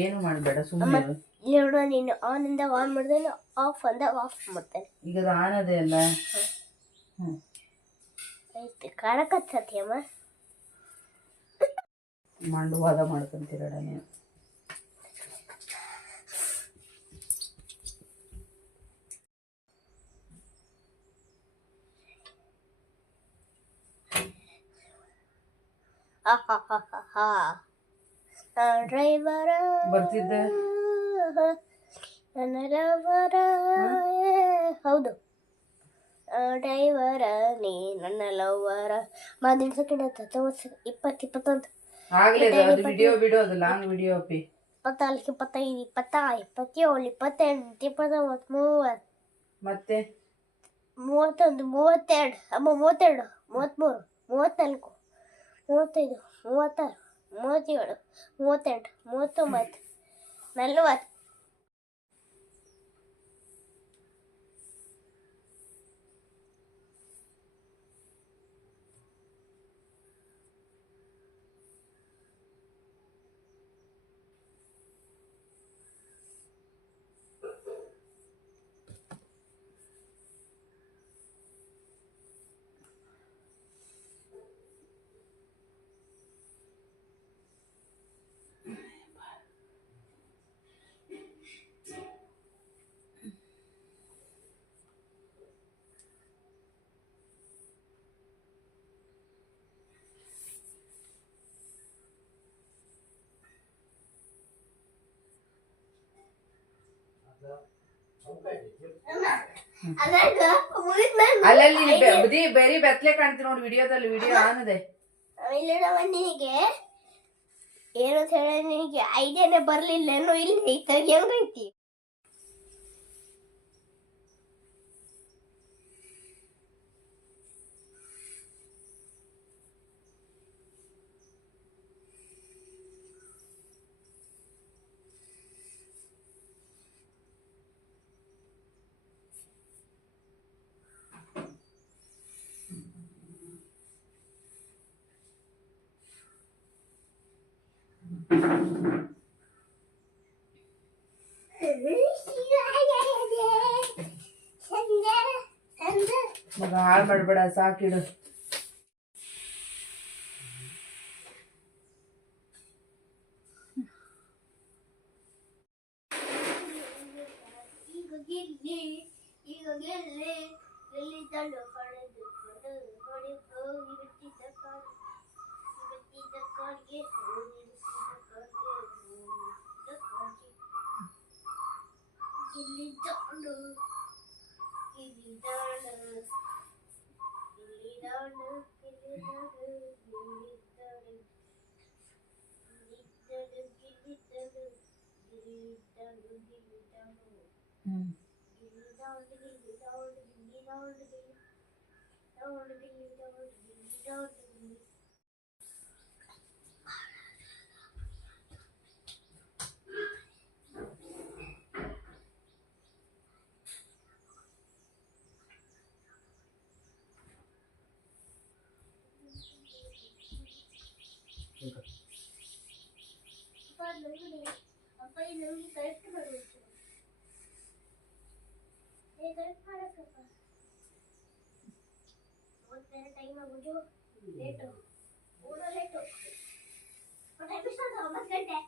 ಏನು ಮಾಡಬೇಡ ಸುಮ್ಮನೆ ನೋಡು ನೀನು ಆನ್ ಅಂದಾಗ ಆನ್ ಮಾಡ್ದೇನೆ ಆಫ್ ಅಂದಾಗ ಆಫ್ ಮಾಡ್ತೇನೆ ಈಗ ಅದು ಆನ್ ಅದೇ ಅಲ್ಲ ಆಯ್ತು ಕಾಣಕತ್ತತಿ ಅಮ್ಮ ಮಂಡವಾದ ಮಾಡ್ಕೊಂತೀರಡ ನೀವು ಡ್ರೈವರ ಬರ್ತಿದ್ದೆ ನನ್ನರವರ ಹೌದು ಡ್ರೈವರ ನೀ ನನ್ನ ಲವ್ವರ ಮಾದಿನ ಸೆಕೆಂಡ್ 20 ಆಗ್ಲೇ ಅದು ವಿಡಿಯೋ ಬಿಡು ಅದು ಲಾಂಗ್ ವಿಡಿಯೋ ಅಪ್ಪಿ 24 25 26 27 28 29 30 ಮತ್ತೆ 31 32 ಅಮ್ಮ 32 33 34 35 36 37 38 39 40 ಅಲ್ಲಲ್ಲಿ ಬರೀ ಬೆತ್ತಲೆ ಕಾಣ್ತಿ ನೋಡಿ ವಿಡಿಯೋದಲ್ಲಿ ವಿಡಿಯೋ ಆನ್ ಇದೆ ನಿನಗೆ ಏನು ಹೇಳ ನಿನಗೆ ಐಡಿಯಾನೇ ಬರ್ಲಿಲ್ಲ ಏನೋ ಇಲ್ಲಿ ಹೆಂಗೈತಿ ಮಗ ಹಾಳು ಮಾಡಬೇಡ ಸಾಕಿಡು ಟೈಮ್ ಆಗೋದು ಲೇಟು ಲೇಟು ಟೈಮ್ ಎಷ್ಟು 9 ಗಂಟೆ